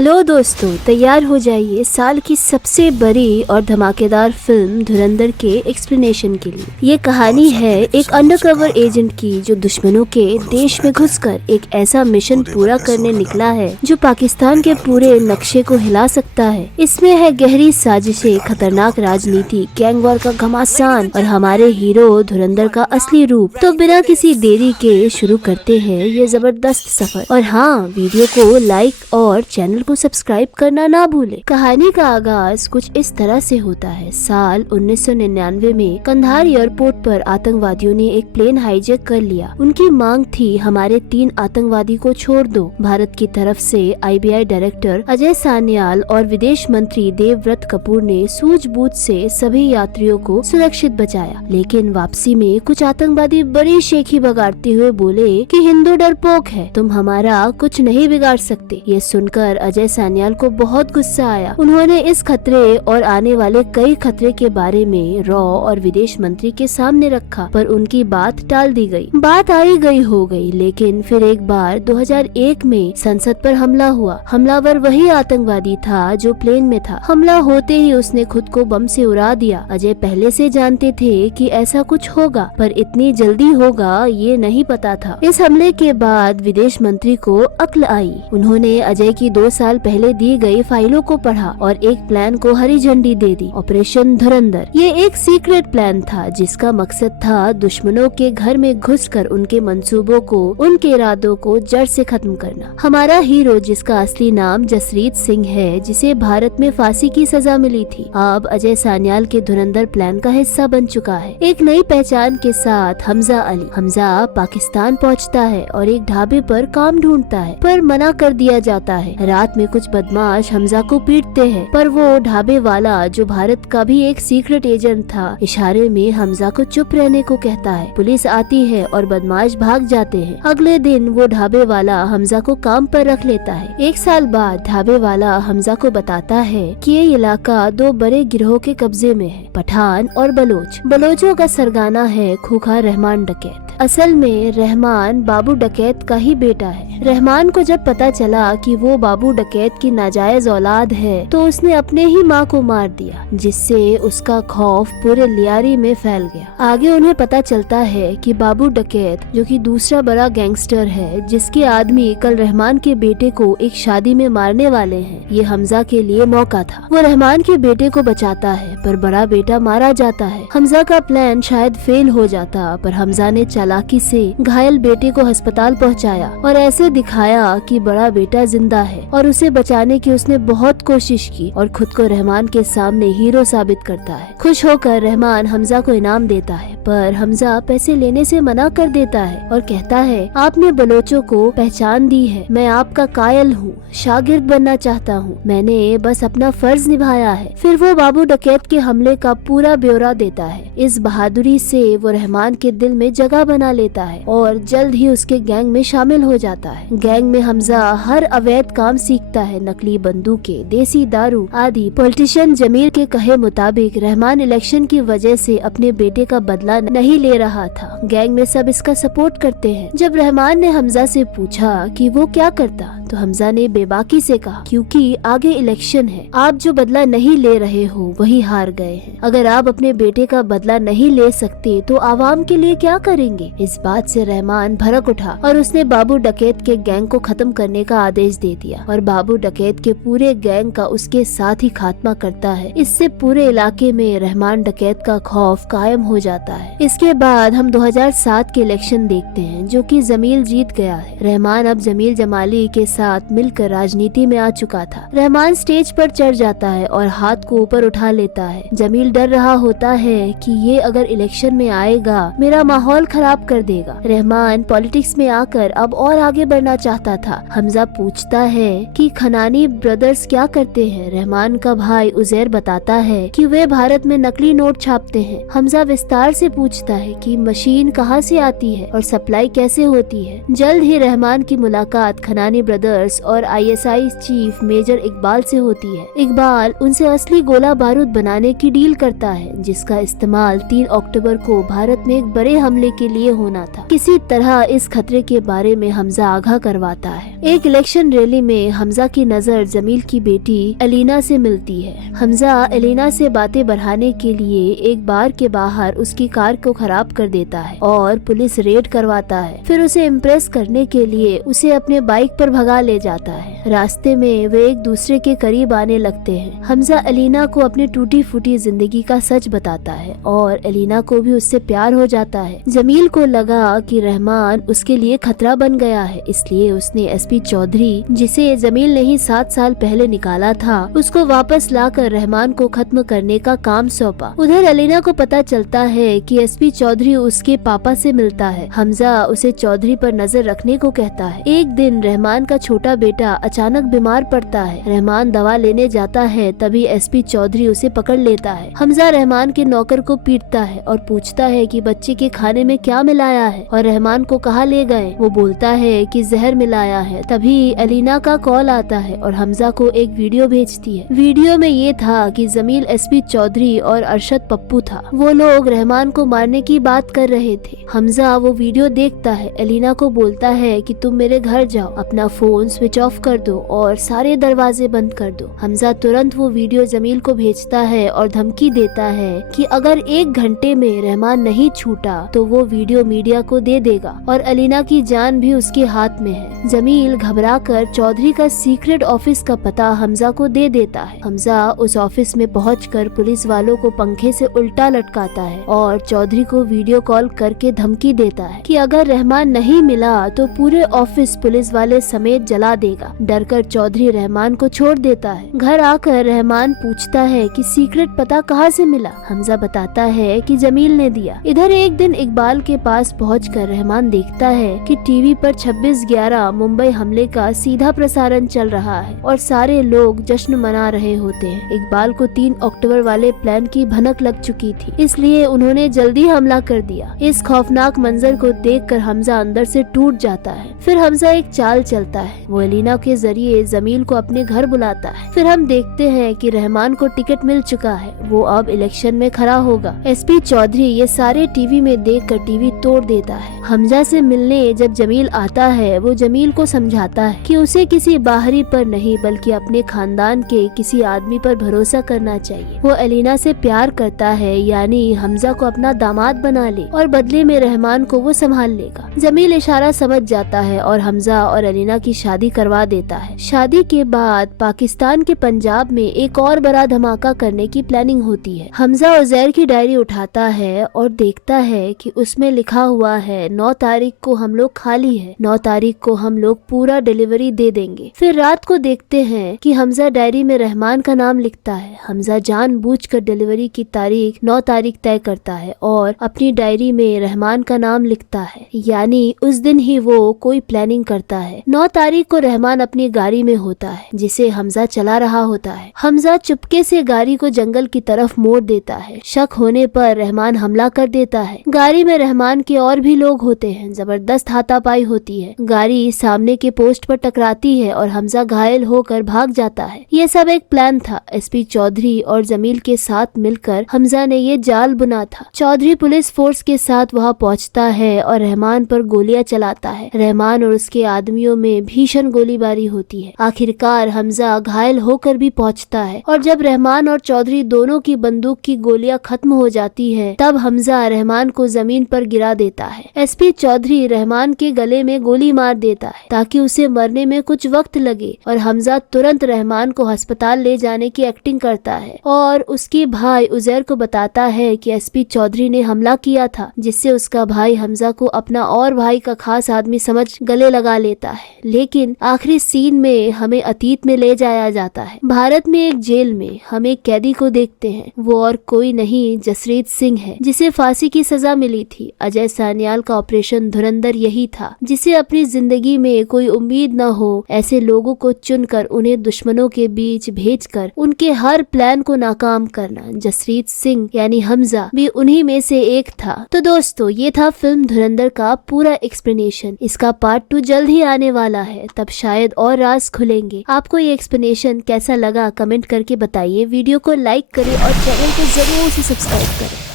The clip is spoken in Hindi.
हेलो दोस्तों, तैयार हो जाइए साल की सबसे बड़ी और धमाकेदार फिल्म धुरंधर के एक्सप्लेनेशन के लिए। ये कहानी है एक अंडरकवर एजेंट की जो दुश्मनों के देश में घुसकर एक ऐसा मिशन पूरा करने निकला है जो पाकिस्तान के पूरे नक्शे को हिला सकता है। इसमें है गहरी साजिशें, खतरनाक राजनीति, गैंग वॉर का घमासान और हमारे हीरो धुरंधर का असली रूप। तो बिना किसी देरी के शुरू करते हैं ये जबरदस्त सफर। और हाँ, वीडियो को लाइक और चैनल को सब्सक्राइब करना ना भूले। कहानी का आगाज कुछ इस तरह से होता है। साल 1999 में कंधार एयरपोर्ट पर आतंकवादियों ने एक प्लेन हाईजैक कर लिया। उनकी मांग थी हमारे 3 आतंकवादी को छोड़ दो। भारत की तरफ से IBI डायरेक्टर अजय सान्याल और विदेश मंत्री देवव्रत कपूर ने सूझबूझ से सभी यात्रियों को सुरक्षित बचाया। लेकिन वापसी में कुछ आतंकवादी बड़ी शेखी बगाड़ते हुए बोले कि हिंदू डरपोक है, तुम हमारा कुछ नहीं बिगाड़ सकते। ये सुनकर अजय सान्याल को बहुत गुस्सा आया। उन्होंने इस खतरे और आने वाले कई खतरे के बारे में रॉ और विदेश मंत्री के सामने रखा, पर उनकी बात टाल दी गई। बात आई गई हो गई, लेकिन फिर एक बार 2001 में संसद पर हमला हुआ। हमलावर वही आतंकवादी था जो प्लेन में था। हमला होते ही उसने खुद को बम से उड़ा दिया। अजय पहले से जानते थे कि ऐसा कुछ होगा, पर इतनी जल्दी होगा ये नहीं पता था। इस हमले के बाद विदेश मंत्री को अक्ल आई। उन्होंने अजय की 2 साल पहले दी गई फाइलों को पढ़ा और एक प्लान को हरी झंडी दे दी। ऑपरेशन धुरंधर ये एक सीक्रेट प्लान था जिसका मकसद था दुश्मनों के घर में घुसकर उनके मंसूबों को, उनके इरादों को जड़ से खत्म करना। हमारा हीरो, जिसका असली नाम जसरीत सिंह है, जिसे भारत में फांसी की सजा मिली थी, अब अजय सान्याल के धुरंधर प्लान का हिस्सा बन चुका है। एक नई पहचान के साथ हमजा अली। हमजा पाकिस्तान पहुँचता है और एक ढाबे पर काम ढूंढता है, पर मना कर दिया जाता है। रात में कुछ बदमाश हमजा को पीटते हैं, पर वो ढाबे वाला, जो भारत का भी एक सीक्रेट एजेंट था, इशारे में हमजा को चुप रहने को कहता है। पुलिस आती है और बदमाश भाग जाते हैं। अगले दिन वो ढाबे वाला हमजा को काम पर रख लेता है। 1 साल बाद ढाबे वाला हमजा को बताता है कि ये इलाका 2 बड़े गिरोह के कब्जे में है, पठान और बलोच। बलोचों का सरगना है खूंखार रहमान डकैत। असल में रहमान बाबू डकैत का ही बेटा है। रहमान को जब पता चला कि वो बाबू डकैत की नाजायज औलाद है, तो उसने अपने ही माँ को मार दिया, जिससे उसका खौफ पूरे लियारी में फैल गया। आगे उन्हें पता चलता है कि बाबू डकैत, जो कि दूसरा बड़ा गैंगस्टर है, जिसके आदमी कल रहमान के बेटे को एक शादी में मारने वाले हैं, ये हमजा के लिए मौका था। वो रहमान के बेटे को बचाता है, पर बड़ा बेटा मारा जाता है। हमजा का प्लान शायद फेल हो जाता, पर हमजा ने चालाकी से घायल बेटे को अस्पताल पहुंचाया और ऐसे दिखाया कि बड़ा बेटा जिंदा है और उसे बचाने की उसने बहुत कोशिश की और खुद को रहमान के सामने हीरो साबित करता है। खुश होकर रहमान हमजा को इनाम देता है, पर हमजा पैसे लेने से मना कर देता है और कहता है, आपने बलोचों को पहचान दी है, मैं आपका कायल हूँ, शागिर्द बनना चाहता हूँ, मैंने बस अपना फर्ज निभाया है। फिर वो बाबू डकैत के हमले का पूरा ब्यौरा देता है। इस बहादुरी से वो रहमान के दिल में जगह बना लेता है और जल्द ही उसके गैंग में शामिल हो जाता है। गैंग में हमजा हर अवैध काम सीखता है, नकली बंदूकें, देसी दारू आदि। पॉलिटिशियन जमीर के कहे मुताबिक रहमान इलेक्शन की वजह से अपने बेटे का बदला नहीं ले रहा था। गैंग में सब इसका सपोर्ट करते हैं। जब रहमान ने हमजा से पूछा कि वो क्या करता, तो हमजा ने बेबाकी से कहा, क्योंकि आगे इलेक्शन है, आप जो बदला नहीं ले रहे हो वही हार गए हैं। अगर आप अपने बेटे का बदला नहीं ले सकते तो आवाम के लिए क्या करेंगे। इस बात से रहमान भड़क उठा और उसने बाबू डकैत के गैंग को खत्म करने का आदेश दे दिया और बाबू डकैत के पूरे गैंग का उसके साथ ही खात्मा करता है। इससे पूरे इलाके में रहमान डकैत का खौफ कायम हो जाता है। इसके बाद हम 2007 के इलेक्शन देखते हैं, जो कि जमील जीत गया है। रहमान अब जमील जमाली के साथ मिलकर राजनीति में आ चुका था। रहमान स्टेज पर चढ़ जाता है और हाथ को ऊपर उठा लेता है। जमील डर रहा होता है कि ये अगर इलेक्शन में आएगा मेरा माहौल खराब कर देगा। रहमान पॉलिटिक्स में आकर अब और आगे बढ़ना चाहता था। हमजा पूछता है कि खनानी ब्रदर्स क्या करते हैं। रहमान का भाई उजैर बताता है कि वे भारत में नकली नोट छापते हैं। हमजा विस्तार से पूछता है कि मशीन कहाँ से आती है और सप्लाई कैसे होती है। जल्द ही रहमान की मुलाकात खनानी ब्रदर्स ब्रदर्स और ISI चीफ मेजर इकबाल से होती है। इकबाल उनसे असली गोला बारूद बनाने की डील करता है, जिसका इस्तेमाल 3 अक्टूबर को भारत में एक बड़े हमले के लिए होना था। किसी तरह इस खतरे के बारे में हमजा आगाह करवाता है। एक इलेक्शन रैली में हमजा की नजर जमील की बेटी एलिना से मिलती है। हमजा एलिना से बातें बढ़ाने के लिए एक बार के बाहर उसकी कार को खराब कर देता है और पुलिस रेड करवाता है। फिर उसे इम्प्रेस करने के लिए उसे अपने बाइक पर भगा ले जाता है। रास्ते में वे एक दूसरे के करीब आने लगते हैं। हमजा एलिना को अपनी टूटी फूटी जिंदगी का सच बताता है और एलिना को भी उससे प्यार हो जाता है। जमील को लगा कि रहमान उसके लिए खतरा बन गया है, इसलिए उसने SP चौधरी, जिसे जमील ने ही 7 साल पहले निकाला था, उसको वापस लाकर रहमान को खत्म करने का काम सौंपा। उधर एलिना को पता चलता है कि SP चौधरी उसके पापा से मिलता है। हमजा उसे चौधरी पर नजर रखने को कहता है। एक दिन रहमान का छोटा बेटा अचानक बीमार पड़ता है। रहमान दवा लेने जाता है, तभी SP चौधरी उसे पकड़ लेता है। हमजा रहमान के नौकर को पीटता है और पूछता है कि बच्चे के खाने में क्या मिलाया है और रहमान को कहाँ ले गए। वो बोलता है कि जहर मिलाया है। तभी एलिना का कॉल आता है और हमजा को एक वीडियो भेजती है। वीडियो में ये था कि जमील SP चौधरी और अरशद पप्पू था। वो लोग रहमान को मारने की बात कर रहे थे। हमजा वो वीडियो देखता है। एलिना को बोलता है कि तुम मेरे घर जाओ, अपना फोन स्विच ऑफ कर दो और सारे दरवाजे बंद कर दो। हमजा तुरंत वो वीडियो जमील को भेजता है और धमकी देता है कि अगर 1 घंटे में रहमान नहीं छूटा तो वो वीडियो मीडिया को दे देगा और एलिना की जान भी उसके हाथ में है। जमील घबराकर चौधरी का सीक्रेट ऑफिस का पता हमजा को दे देता है। हमजा उस ऑफिस में पहुंचकर पुलिस वालों को पंखे से उल्टा लटकाता है और चौधरी को वीडियो कॉल करके धमकी देता है कि अगर रहमान नहीं मिला तो पूरे ऑफिस पुलिस वाले समेत जला देगा। डरकर चौधरी रहमान को छोड़ देता है। घर आकर रहमान पूछता है कि सीक्रेट पता कहाँ से मिला। हमजा बताता है कि जमील ने दिया। इधर एक दिन इकबाल के पास पहुंचकर रहमान देखता है कि टीवी पर 26/11 मुंबई हमले का सीधा प्रसारण चल रहा है और सारे लोग जश्न मना रहे होते हैं। इकबाल को 3 अक्टूबर वाले प्लान की भनक लग चुकी थी, इसलिए उन्होंने जल्दी हमला कर दिया। इस खौफनाक मंजर को देखकर हमजा अंदर से टूट जाता है। फिर हमजा एक चाल चलता है। वो एलिना के जरिए जमील को अपने घर बुलाता है। फिर हम देखते हैं कि रहमान को टिकट मिल चुका है, वो अब इलेक्शन में खड़ा होगा। SP चौधरी ये सारे टीवी में देखकर टीवी तोड़ देता है। हमजा से मिलने जब जमील आता है, वो जमील को समझाता है कि उसे किसी बाहरी पर नहीं बल्कि अपने खानदान के किसी आदमी पर भरोसा करना चाहिए। वो एलिना से प्यार करता है, यानी हमजा को अपना दामाद बना ले और बदले में रहमान को वो संभाल लेगा। जमील इशारा समझ जाता है और हमजा और एलिना की शादी करवा देता है। शादी के बाद पाकिस्तान के पंजाब में एक और बड़ा धमाका करने की प्लानिंग होती है। हमजा उजैर की डायरी उठाता है और देखता है कि उसमें लिखा हुआ है 9 तारीख को हम लोग खाली है, 9 तारीख को हम लोग पूरा डिलीवरी दे देंगे। फिर रात को देखते हैं कि हमजा डायरी में रहमान का नाम लिखता है। हमजा जानबूझकर डिलीवरी की तारीख 9 तारीख तय करता है और अपनी डायरी में रहमान का नाम लिखता है, यानी उस दिन ही वो कोई प्लानिंग करता है। 9 तारीख को रहमान अपनी गाड़ी में होता है, जिसे हमजा चला रहा होता है। हमजा चुपके से गाड़ी को जंगल की तरफ मोड़ देता है। शक होने पर रहमान हमला कर देता है। गाड़ी में रहमान के और भी लोग होते हैं। जबरदस्त हाथापाई होती है। गाड़ी सामने के पोस्ट पर टकराती है और हमजा घायल होकर भाग जाता है। ये सब एक प्लान था। SP चौधरी और जमील के साथ मिलकर हमजा ने ये जाल बुना था। चौधरी पुलिस फोर्स के साथ वहाँ पहुँचता है और रहमान पर गोलियां चलाता है। रहमान और उसके आदमियों में भीषण गोलीबारी होती है। आखिरकार हमजा घायल होकर भी पहुँचता है और जब रहमान और चौधरी दोनों की बंदूक की गोलियां खत्म हो जाती है, तब हमजा रहमान को जमीन पर गिरा देता है। SP चौधरी रहमान के गले में गोली मार देता है ताकि उसे मरने में कुछ वक्त लगे और हमजा तुरंत रहमान को अस्पताल ले जाने की एक्टिंग करता है और उसके भाई उजैर को बताता है कि SP चौधरी ने हमला किया था, जिससे उसका भाई हमजा को अपना और भाई का खास आदमी समझ गले लगा लेता है। लेकिन आखिरी सीन में हमें अतीत में ले जाया जाता है। भारत में एक जेल में हम एक कैदी को देखते हैं। वो और कोई नहीं जसरीत सिंह है, जिसे फांसी की सजा मिली थी। अजय सान्याल का ऑपरेशन धुरंधर यही था, जिसे अपनी जिंदगी में कोई उम्मीद न हो ऐसे लोगों को चुनकर उन्हें दुश्मनों के बीच भेजकर उनके हर प्लान को नाकाम करना। जसरीत सिंह यानी हमजा भी उन्हीं में से एक था। तो दोस्तों, ये था फिल्म धुरंधर का पूरा एक्सप्लेनेशन। इसका पार्ट 2 जल्द ही आने वाला है। है, तब शायद और राज खुलेंगे। आपको ये एक्सप्लेनेशन कैसा लगा कमेंट करके बताइए। वीडियो को लाइक करें और चैनल को जरूर से सब्सक्राइब करें।